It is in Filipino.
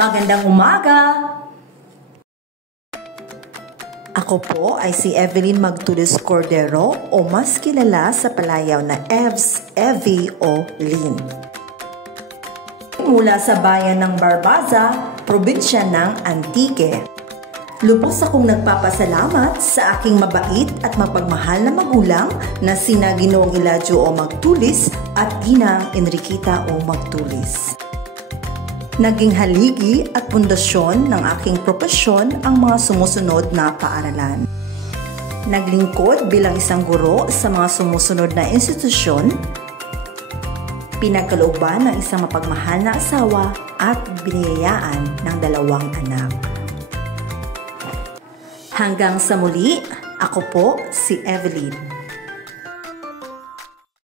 Magandang umaga! Ako po ay si Evelyn Magtulis Cordero o mas kilala sa palayaw na Evie o Lynn. Mula sa bayan ng Barbaza, probinsya ng Antique. Lubos akong nagpapasalamat sa aking mabait at mapagmahal na magulang na sina Ginoong Eladio o Magtulis at Ginang Enriqueta o Magtulis. Naging haligi at pundasyon ng aking propesyon ang mga sumusunod na paaralan. Naglingkod bilang isang guro sa mga sumusunod na institusyon, pinagkalooban ng isang mapagmahal na asawa at biniyayaan ng 2 anak. Hanggang sa muli, ako po si Evelyn.